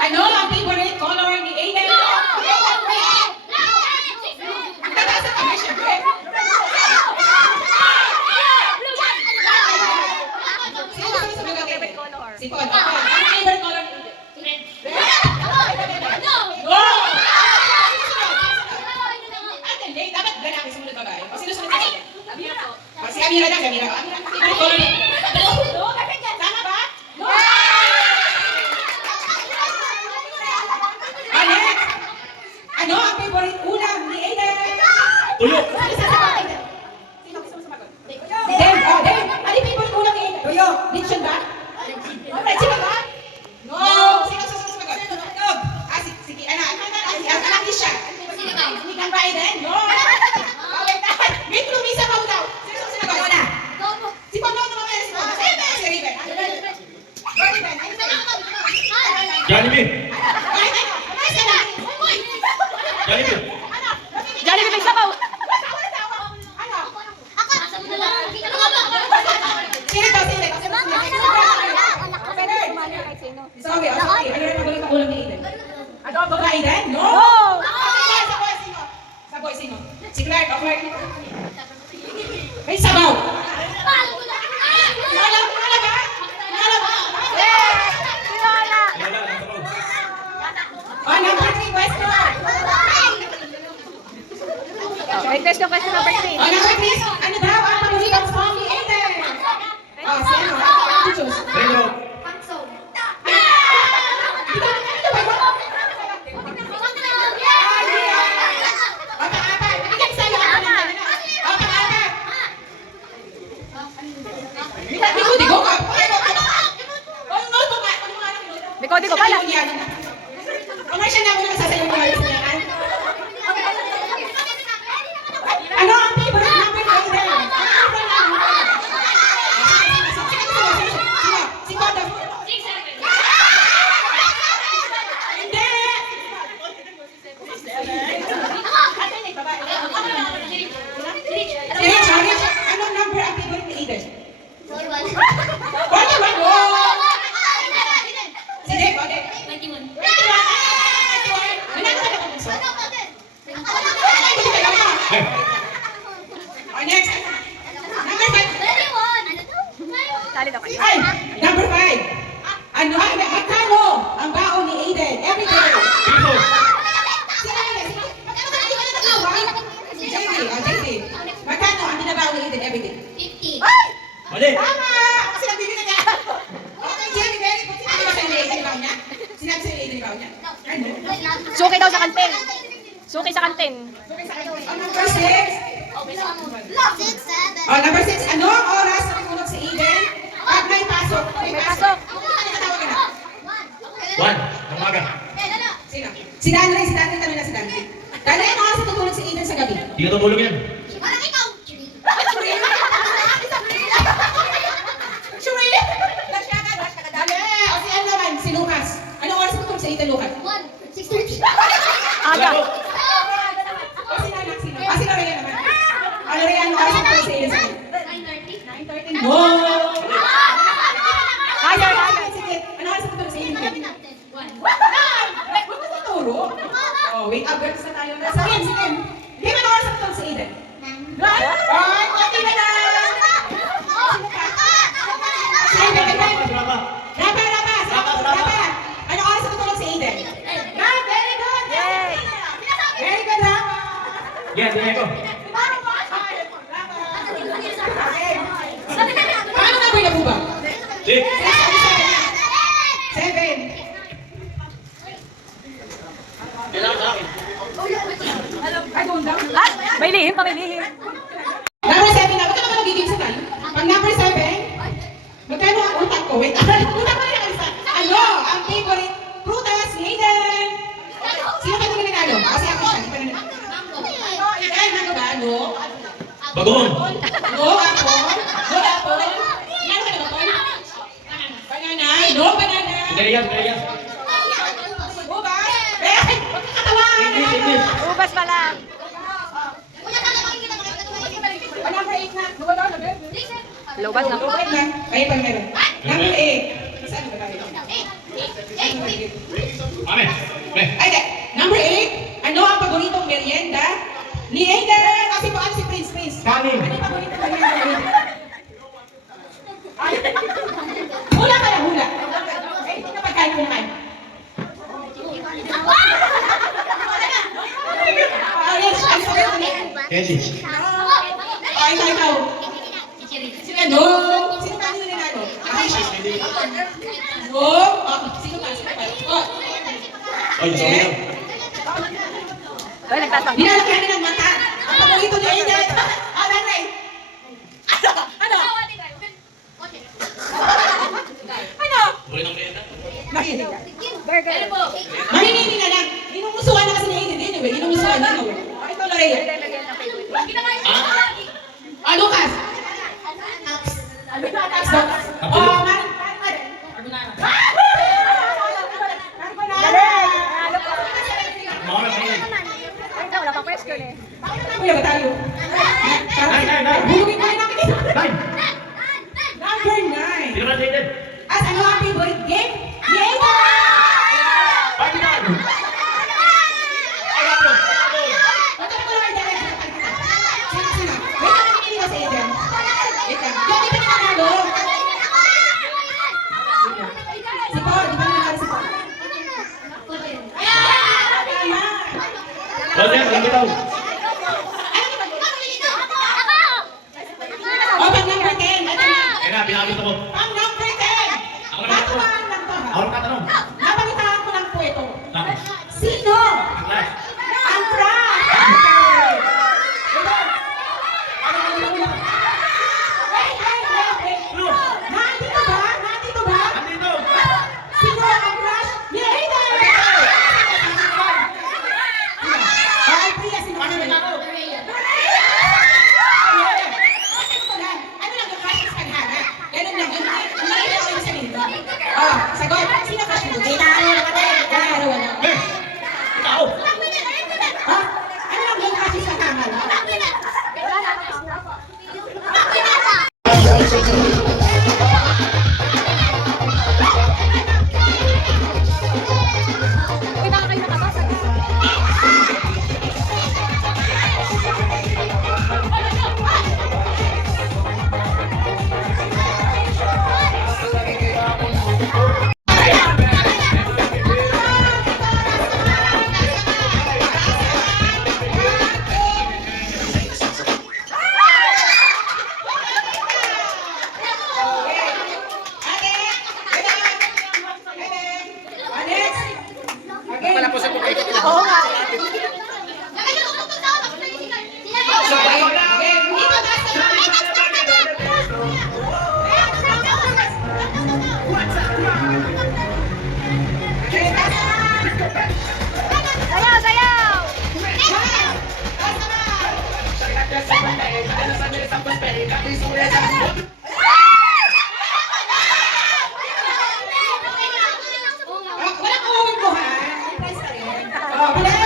Ano ang favorite color ni Aiden? Ang tataas na kami, syempre. Sino sa mga favorite color? Si Pod. Ang favorite color ni Aiden? No! Ate, dapat ganapin sumunod ba ba? O sino sumunod sa atin? Si Amira na, si Amira. Amira, ang favorite color ni Aiden? Tama ba? Ano ang favorite ulam ni Aiden? Tuyo! Sino gusto mo sumagot? Dem! Oh, Dem! Ano yung favorite ulam ni Aiden? Tuyo! Lechon ba? Lechon ba? No! Sino gusto mo sumagot? Tunog! Sige, anak siya. Sinigang ba Aiden? No! May promisa pa daw. Sino gusto mo sumagot? Wala. Si Pablo naman kaya si Pablo. Si Riven. Jollibee! Jollibee! Jollibee may sabaw. Sino daw? Sorry, ano yung pagulit ang ulam ni Aiden? Adobo ba Aiden? No! Saboy, sino? Si Clark, o Clark? May sabaw! Wala ba? Number 3 question! May test yung question number 3. Number 3, ano daw ang paboritong song ni Aiden? Sino? Choose. Pedro! Biko, pala. Commercial na ako na masasayo ko ngayon. Ano ang favorite number ni Aiden? Si Koda, Mali. Tama! Kasi nagbibigay na niya. Okay, Jenny, very good. Sinabi ba sa iyo iligaw niya? Sinabi sa iyo iligaw niya? Ano? Suki daw sa kantin. Suki sa kantin. Oh, number 6. Oh, number 6. Ano ang oras na natulog si Eden? Pag may pasok. May pasok. One. Ang umaga. Sino? Si Danry, tanong na si Danry. Danry, ano oras natutulog si Eden sa gabi? Di ka tutulog yan. Dali! O si ano naman? Si Lucas. Ano oras natutulog si Eden, Lucas? Aga. O si Nanak, sino? O si Lorea naman. O Lorea, ano oras natutulog si Eden sa gabi? 9:30. No! Higher, higher. Sige, ano oras natutulog si Eden sa gabi? Huwag mo tuturo. Oh, wait, girls na tayo. Sige, sige. Game, ano oras natutulog si Eden? Ay, okay na lang! Sige, Rapa. Rapa. Ano oras natutulog si Eden? Rap, very good! Yay! Very good, Rapa! Yan, tingnan ko. Paano na boy na buba? Six. 7. Kailangan sa akin. Ay, doon daw. Ah, may lihim pa, may lihim. Number 7 na. Huwag ka naman magiging sa tayo. Pag number 7, magkano ang utak ko? Wait, utak ko na yung isa. Ano ang favorite prutas ni Eden? Sino ba yung nanalo? Kasi ako siya. Di ba nanalo? Ay, ano ba? Ano? Bagoong. No, apple. No, apple. Ano ka na ba? Banana. No, banana. Sandali yan, sandali yan. Buba. Eh, huwag ka katawan. English, English. Ubas pa lang. Number 8 na. Luwa daw, labi. Lobat na. Luwa na. Ay, pang meron. Number 8. Saan ba tayo? Amen. Amen. Ay, de. Number 8. Ano ang paboritong merienda ni Aiden? Kasi po ano si Prince? Kanin. Ano yung paboritong merienda ni Aiden? Ay. Hula ka na, hula. Eh, ito na pagkain ko naman. Ah, yes. Ano sa ito niya? Candy. Ay, ikaw. Sino ano? Sino pa nila nalo? Ay, siya. Oh, sino pa? Sino pa? Oh. Ay, sorry lang. Ay, nagtatang. Nilalagyan ng mata. Ang paborito ni Aiden. Ah, nanay. Ano? Ano? Ulit ang kaya. Makinig ka. Burger. Mahihinig ka lang. Inumusuhan na kasi ni Aiden. Anyway, inumusuhan na. No? Ah, ito, Lorea. Ah, Lucas. Tax daw. Oh, man. Ano pa? Mga na kayo. Ay, wala pang question eh. Kuya ba tayo? Nine. Bulungin ko rin namin dito. Nine. Number 9. Sino ba si Aiden? As ano ang favorite game? Ni Aiden! Party time. Ay, Raplo. Ba't ako lang ay direct? Sino? Wait, ano pinili ko sa Aiden? Wait lang. Yung di ba nanalo? Si Paul, di ba nanalo si Paul? Tama! Roger, alam bitaw. O, pag number 10. Ito na. Kaya na, pinakita mo. Pang number 10. Ako na ito. Natumaan lang to, ha? Ako na tatanong. Napalitaan ko lang po ito. Nako. Sino? Ang class. Ang crush! Ano? Nandito ba? Nandito ba? Andito. Sino ang crush ni Aiden? Ay, Priya, sino Ano ka? na ako? Ano lang yung crush is kanhana? Ganun lang. Hindi ako yung sarili. Oh, sagot. Sino crush mo? Wala. Eh, ikaw. Ha? Ano lang yung crush is kanhana? Walang uuwibuhan. Price pa rin. Balik.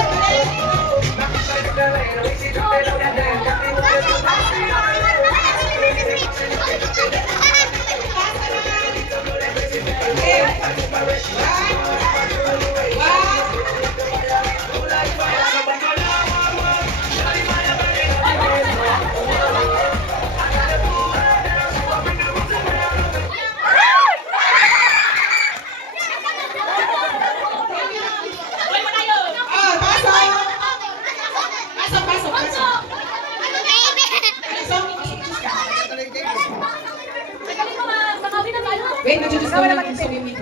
Wait, mag-juice ko lang yung swimming.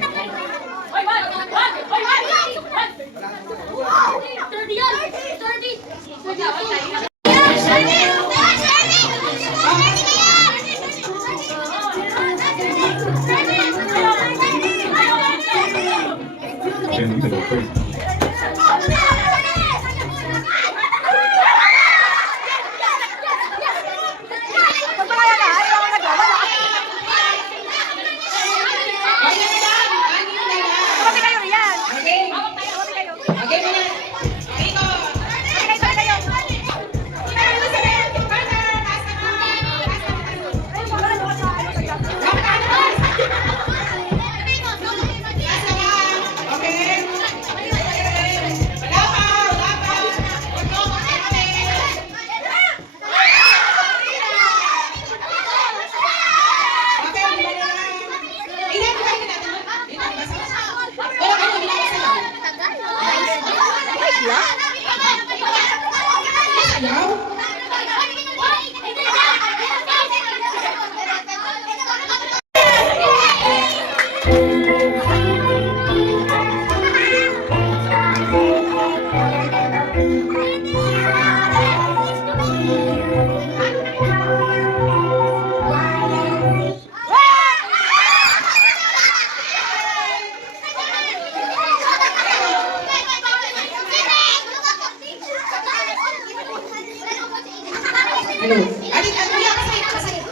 Hello. Adik, kuya, kasaya, kasaya.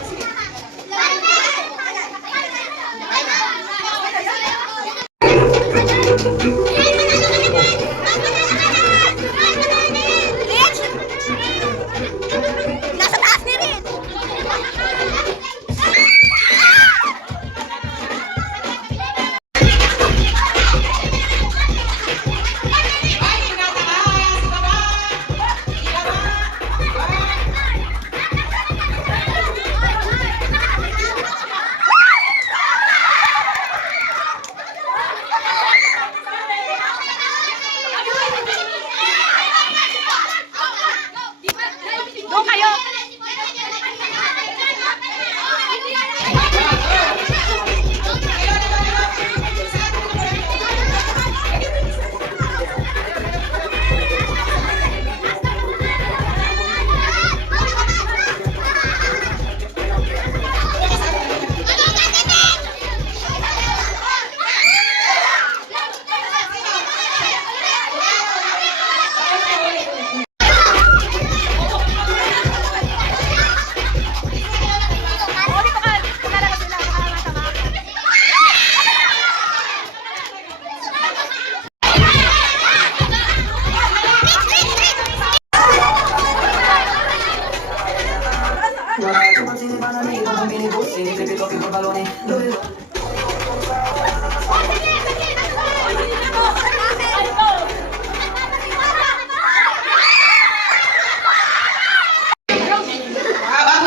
Nasa taas ni Rin. Ay, tinataas! Baba! Doon kayo!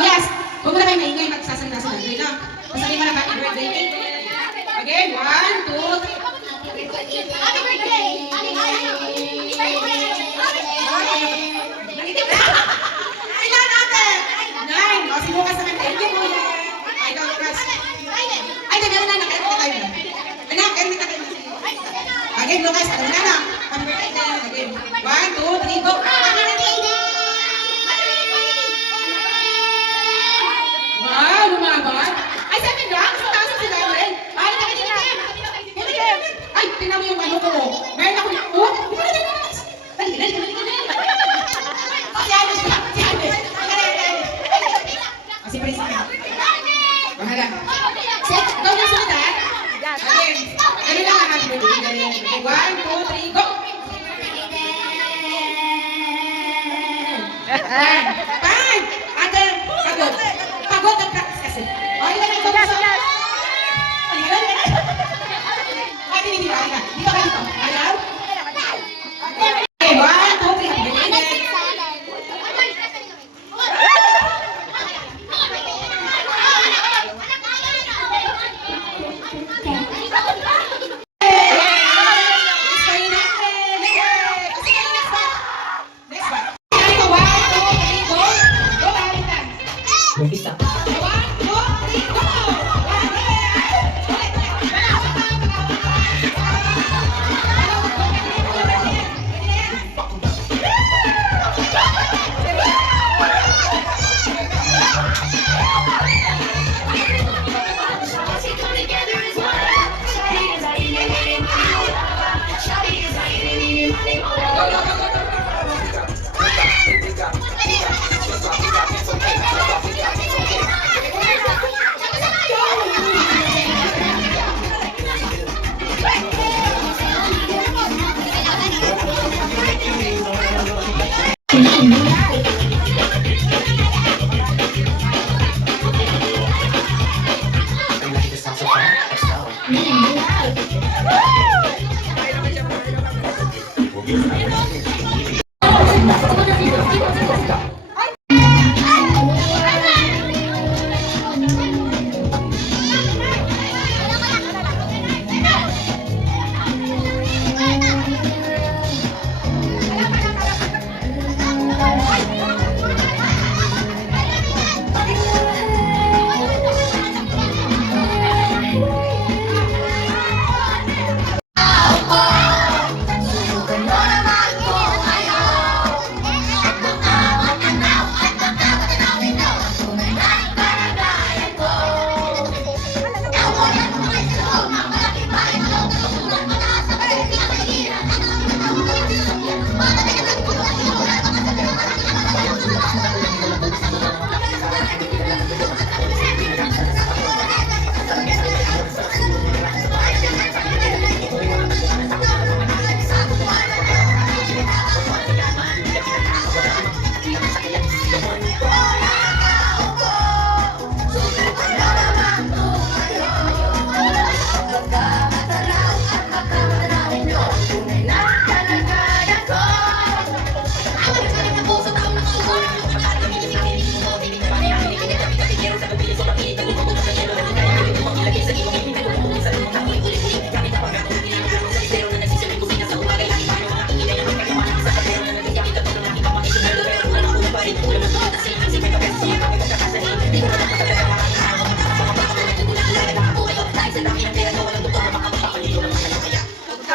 Yes! Huwag mo na kayo maingay, magsasalita sa birthday na. Masabi mo na happy birthday. Again, 1, 2, 3. Happy birthday! Ilan natin? 9. O, si Lucas naman. Thank you, Kuya. Ay, ikaw, Lucas. Ay, meron na. Nakain kita tayo. Anak, meron kita tayo. Again, Lucas. Alam na na. Happy birthday na. Again. 1, 2, 3, go. Wow, lumaban. Ay, 7 lang. So, taas si Gabriel. Ay, nakikita. Ay, tingnan mo yung ano ko. Meron ako. Oh, dali. Si Agnes. Si Agnes. Buntis na. 1, 2, 3, go!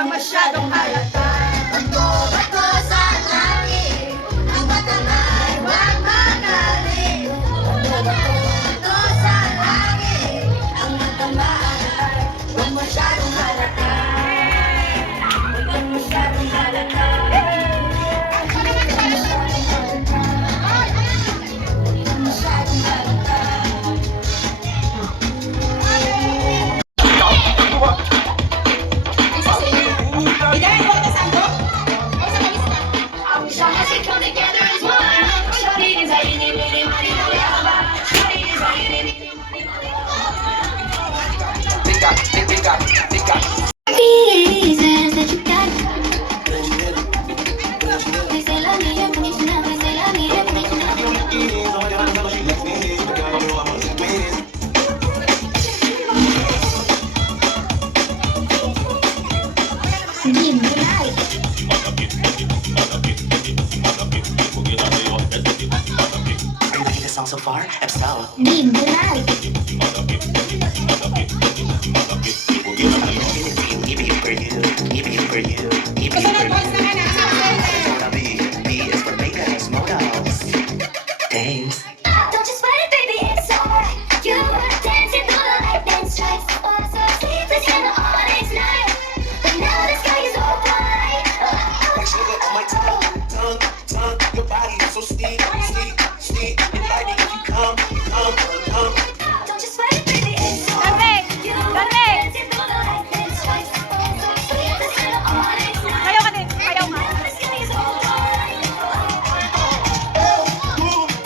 Masyadong halata. Bato sa langit, ang matamay huwag magaling. Bato sa langit, ang matamay huwag masyadong halata. Huwag masyadong halata. Masyadong halata. Bigay mo ka santo? O sa kamis ka? Reasons that you got. They say love me unconditional. They say love me unconditional. Dim the light. Are you liking the song so far? Absol. Dim the light. Keep it for you, keep it for you, keep it Kasunod for boys you. naman ha. B is for Vegas, modals. Thanks. Don't you sweat it, baby, it's alright. You were dancing through the lightning strikes. Oh, so sleepless in the all-night night. But now the sky is all bright. Like sugar on my tongue. Your body is so steep. Inviting if you come. Don't you sweat it, baby, it's alright. You were dancing through the lightning strikes. Oh, so sleepless in the all-night night. Ayaw ka din. Ayaw ka. Now the sky is all bright.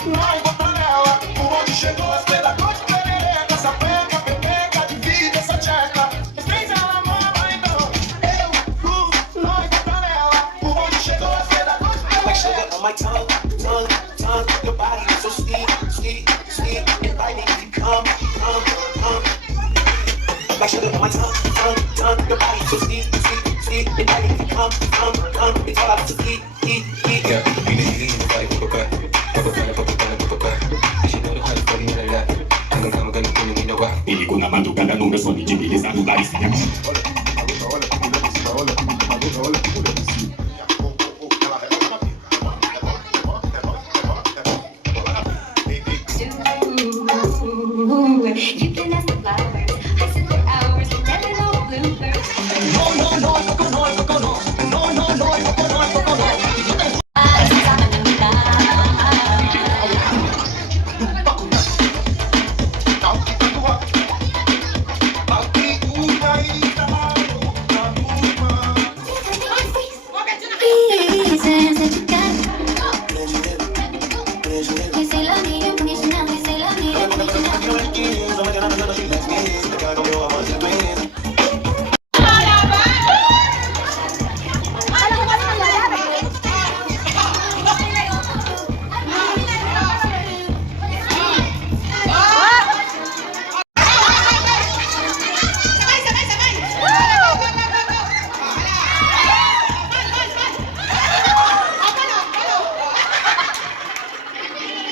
Ai, bota nela, por onde chegou as pela noite perereca, essa peca, pepeca, divide essa tcheca. Estreita a mão, então. Ai, bota nela, por onde chegou as pela noite Like sugar perereca. on my tongue. Your body is so steep. Inviting if you come. Like sugar on my tongue. Your body is so steep. Inviting if you come. It's all out to eat. Yeah, we need to leave the fight, she know the hot funny Somando cada número, sonho de beleza no lar e se Ooh, you can ask the flowers. I sit for hours and never know bluebirds. Reasons that you got. We say love me unconditional. We say love me unconditional. Sabay, sabay, sabay.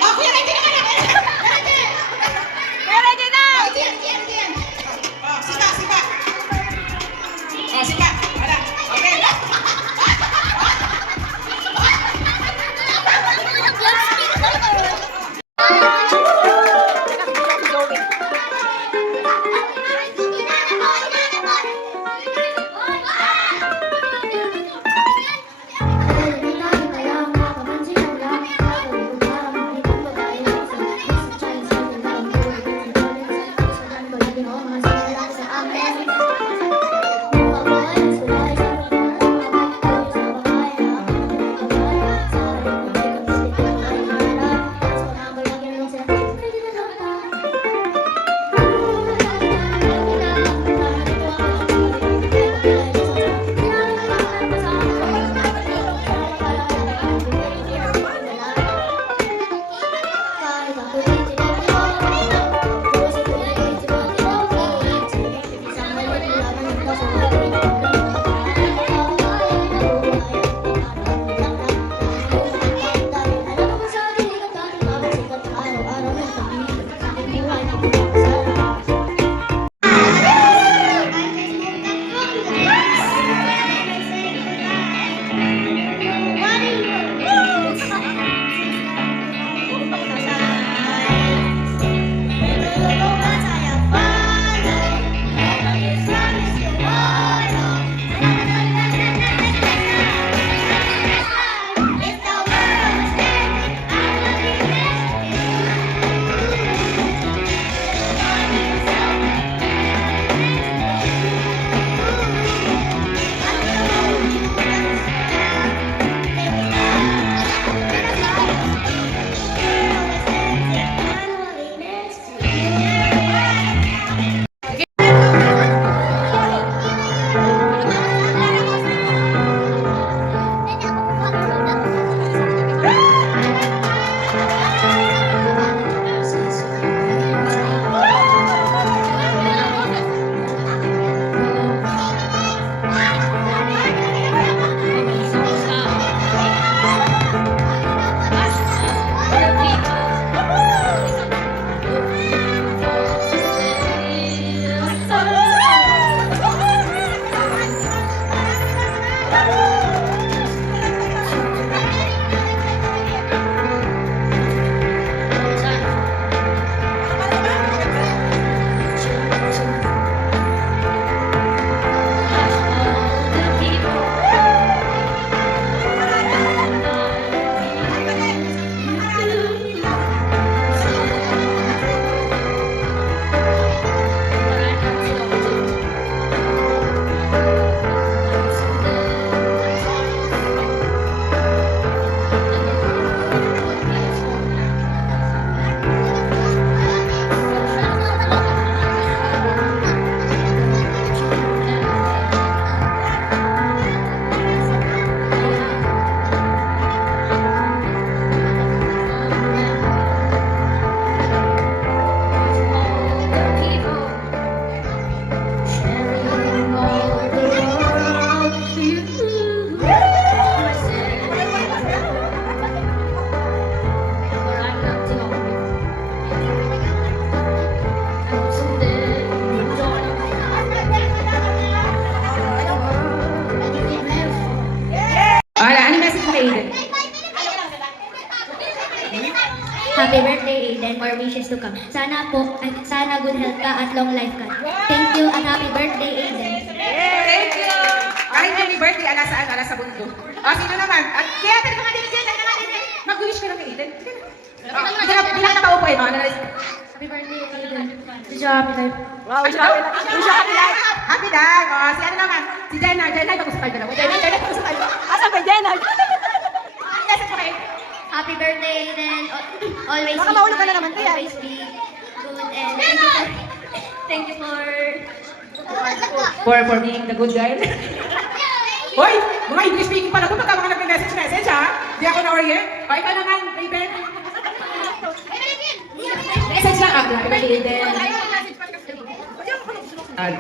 Oh, kuya, ready na ka na. Ready. Ready na! Ready yan. Oh, sipa, sipa. Oh, sipa. Wala. Okay. and more wishes to come. Sana good health ka at long life ka. Thank you at happy birthday, Aiden. Thank you! Kahit happy birthday, ala saan? Ala sa bundok. O, sino naman? At kaya, tayo naman din. Mag-wish ka lang kay Eden. Bilang na paupo eh. Ano na Happy birthday, Aiden. Wish you happy life. Wow, wish happy life. Happy life! O, si ano naman? Si Jenna. Jenna, ito ko sa dalawa. Jenna, ito ko sa dalawa. Asan ba Jenna? Yes, ito kayo. Happy birthday, Aiden. Always Baka maulog ka na naman, Tia. always be good and thank you For being the good guy. Hoy! Mga English speaking pala ito. Pagka mga nag-message ha? Di ako na-orient. O, ikaw naman, Raven. Message lang ako. Happy birthday, Eden.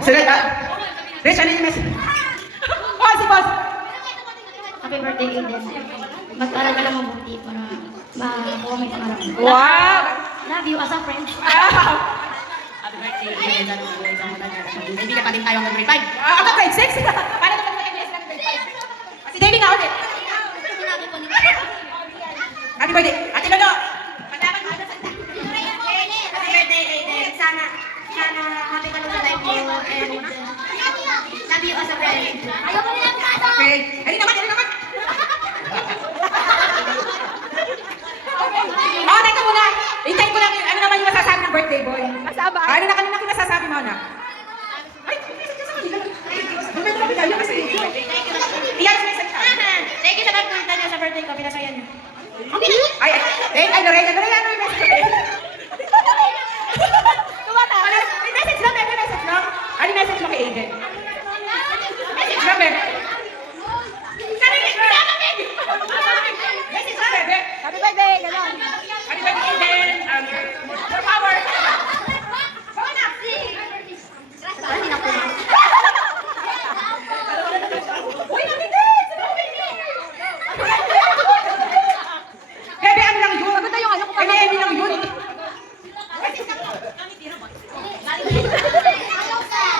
Sunod, Rich, ano yung message? Pause, pause. Happy birthday, Aiden. Mag-aral ka lang mabuti para makuha mo yung pangarap mo. Wow! Love you as a friend. Happy birthday, Eden. Hindi ka pa din tayo ang grade 5. Ako grade 6. Paano naman sa kanya ng grade 5? Si Davey nga ulit. Happy birthday. Ate Lolo. Pagdaman mo. Happy birthday, Aiden. Sana happy ka lang sa life mo and love you as a friend. Ayoko nilang kado! Okay. Ano naman, ano naman? Oh, teka muna. Hintayin ko lang ano naman yung masasabi ng birthday boy. Masaba. Ano na kanina kinasasabi mo na? Ay, lumay mo tayo kasi. Iyan sa message ka. Thank you sa pagpunta niyo sa birthday ko. Pinasaya niyo. Ay, ano yung message? Tumatawa. May message lang, may message lang. Ano yung message mo kay Aiden? Message lang, bebe. Message lang, bebe. Happy birthday, gano'n. Happy birthday, Aiden. More power. Hindi na po. Uy, nakitin! Bebe, ano lang yun? Maganda yung ano ko pa. Eme lang yun.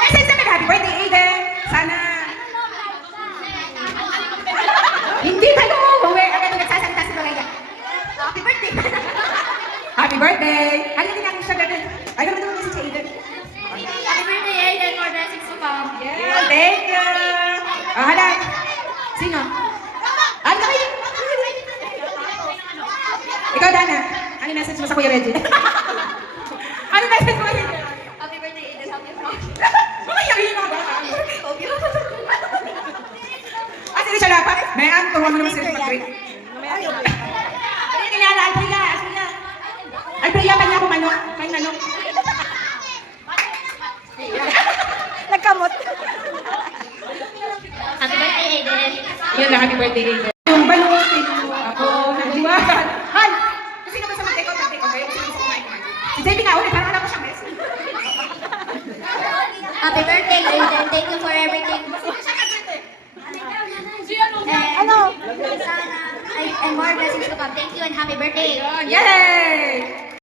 Message namin, happy birthday, Aiden. Sana... Hindi tayo umuwi. Agad nagsasalita si Lorena. Happy birthday! Happy birthday! Halika din natin siya ganun. Ay, naman naman si Aiden. Happy birthday, Aiden. More blessings to come. Yeah, thank you! Oh, hala. Sino? Ano kayo? Ikaw, Dana. Ano yung message mo sa Kuya Reggie? Ano yung message mo? Happy birthday, Aiden. Happy birthday. Makayakin mo ba? Ah, sino siya dapat? Mayan, turuan mo naman sila mag-drink. Ano yung kilala? Alpria, Alpria. Alpria, pa niya ako manok. May manok. Nagkamot. Happy birthday, Aiden. Yan na, happy birthday, Aiden. Yung balutin mo ako nagdiwagan. Han! Kasi naman sa mag-take out, kayo kasi naman sa kumain. Si JB nga ulit, parang alam ko siyang message. Happy birthday, Aiden. Thank you for everything. Ano? And more blessings to come. Thank you and happy birthday. Yay!